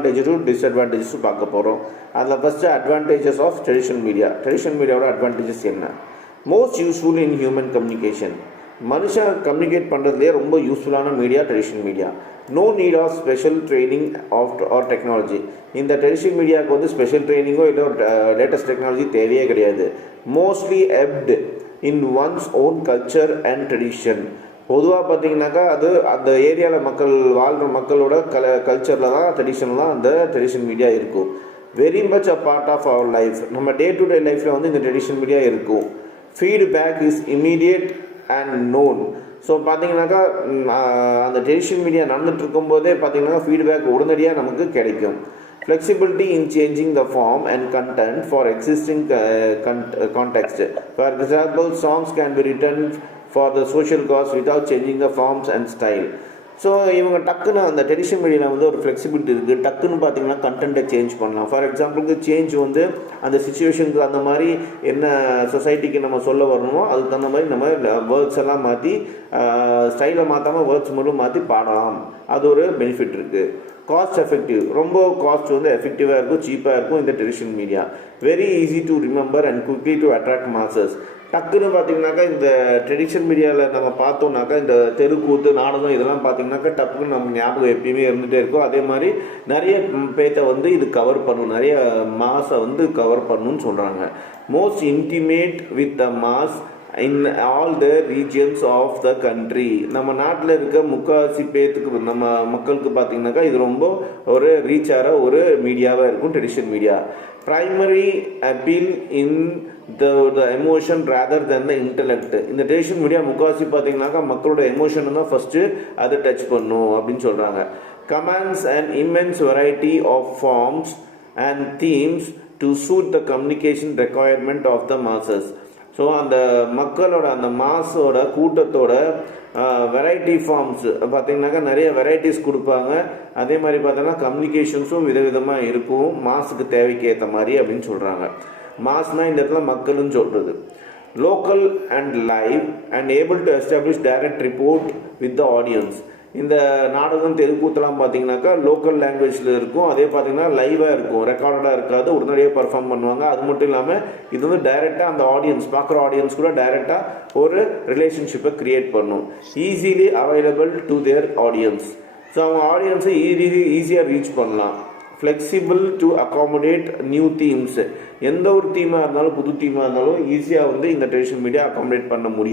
Advantage to disadvantages பார்க்க போகிறோம். அதில் first advantages of traditional media. Traditional மீடியாவோட அட்வான்டேஜஸ் என்ன? Most useful in human communication. மனுஷன் கம்யூனிகேட் பண்ணுறதுலேயே ரொம்ப யூஸ்ஃபுல்லான media traditional media. No need of special training or technology. இந்த ட்ரெடிஷ்னல் மீடியாவுக்கு வந்து ஸ்பெஷல் ட்ரைனிங்கோ இல்லை லேட்டஸ்ட் டெக்னாலஜி தேவையே கிடையாது. Mostly apt in one's own culture and tradition. பொதுவாக பார்த்தீங்கன்னாக்கா அது அந்த ஏரியாவில் வாழ்கிற மக்களோட கல்ச்சரில் தான் ட்ரெடிஷனில் தான் அந்த ட்ரெடிஷ்னல் மீடியா இருக்கும். Very much a part of our life. நம்ம டே டு டே லைஃப்பில் வந்து இந்த ட்ரெடிஷ்னல் மீடியா இருக்கும். Feedback is immediate and known. So பார்த்தீங்கன்னாக்கா அந்த ட்ரெடிஷ்னல் மீடியா நடந்துட்டு இருக்கும்போதே பார்த்தீங்கன்னா ஃபீட்பேக் உடனடியாக நமக்கு கிடைக்கும். Flexibility in changing the form and content for existing context. For example, songs can be written for the social cause without changing the forms and style. So இவங்க டக்குன்னு அந்த ட்ரெடிஷ்னல் மீடியாவில் வந்து ஒரு ஃப்ளெக்சிபிலிட்டி இருக்குது. டக்குன்னு பார்த்தீங்கன்னா கண்டென்ட்டை சேஞ்ச் பண்ணலாம். ஃபார் எக்ஸாம்பிளுக்கு சேஞ்ச் வந்து அந்த சுச்சுவேஷனுக்கு அந்த மாதிரி என்ன சொசைட்டிக்கு நம்ம சொல்ல வரணுமோ அதுக்கு தகுந்த மாதிரி நம்ம வேர்ட்ஸ் எல்லாம் மாற்றி ஸ்டைலை மாற்றாமல் வேர்ட்ஸ் மட்டும் மாற்றி பாடலாம். அது ஒரு பெனிஃபிட் இருக்குது. Cost effective. ரொம்ப காஸ்ட் வந்து எஃபெக்டிவாக இருக்கும், சீப்பாக இருக்கும் இந்த traditional media. Very easy to remember and quickly to attract masses. டக்குன்னு பார்த்தீங்கன்னாக்கா இந்த ட்ரெடிஷ்னல் மீடியாவில் நம்ம பார்த்தோம்னாக்கா இந்த தெருக்கூத்து நாடகம் இதெல்லாம் பார்த்தீங்கன்னாக்கா டக்குன்னு நம்ம ஞாபகம் எப்பயுமே இருந்துகிட்டே இருக்கும். அதே மாதிரி நிறைய பேத்தை வந்து இது கவர் பண்ணும், நிறைய மாஸை வந்து கவர் பண்ணணும்னு சொல்கிறாங்க. Most intimate with the mass in all the regions of the country. நம்ம நாட்டில் இருக்க முக்கால்வாசி பேத்துக்கு நம்ம மக்களுக்கு பார்த்தீங்கன்னாக்கா இது ரொம்ப ஒரு ரீச் ஆகிற ஒரு மீடியாவாக இருக்கும் ட்ரெடிஷ்னல் மீடியா. ப்ரைமரி அப்பீல் இன் த எமோஷன் ரேதர் தென் த இன்டலெக்ட். இந்த ட்ரெடிஷ்னல் மீடியா முக்கால்வாசி பார்த்தீங்கன்னாக்கா மக்களோட எமோஷன் தான் ஃபஸ்ட்டு அதை டச் பண்ணும் அப்படின்னு சொல்கிறாங்க. Commands and immense variety of forms and themes to suit the communication requirement of the masses. So அந்த மக்களோட அந்த மாஸோட கூட்டத்தோட வெரைட்டி ஃபார்ம்ஸ் பார்த்தீங்கன்னாக்கா நிறைய வெரைட்டிஸ் கொடுப்பாங்க. அதே மாதிரி பார்த்தோன்னா கம்யூனிகேஷன்ஸும் விதவிதமாக இருக்கும் மாஸுக்கு தேவைக்கு ஏற்ற மாதிரி அப்படின்னு சொல்கிறாங்க. மாஸ்னால் இந்த இடத்துல மக்கள்னு சொல்கிறது. Local and live and able to establish direct report with the audience. இந்த நாடகம் தெருக்கூத்தெல்லாம் பார்த்தீங்கன்னாக்கா லோக்கல் லாங்குவேஜில் இருக்கும். அதே பார்த்தீங்கன்னா லைவாக இருக்கும், ரெக்கார்டடாக இருக்காது, உடனடியாக பர்ஃபார்ம் பண்ணுவாங்க. அது மட்டும் இல்லாமல் இது வந்து டைரெக்டாக அந்த ஆடியன்ஸ் பார்க்குற ஆடியன்ஸ் கூட டைரெக்டாக ஒரு ரிலேஷன்ஷிப்பை க்ரியேட் பண்ணும். Easily available to their audience. So அவங்க ஆடியன்ஸை ஈஸியாக ரீச் பண்ணலாம். Flexible to accommodate new themes. எந்த ஒரு தீமாக இருந்தாலும் புது தீமாக இருந்தாலும் ஈஸியாக வந்து இந்த ட்ரெடிஷ்னல் மீடியா அகாமடேட் பண்ண முடியும்.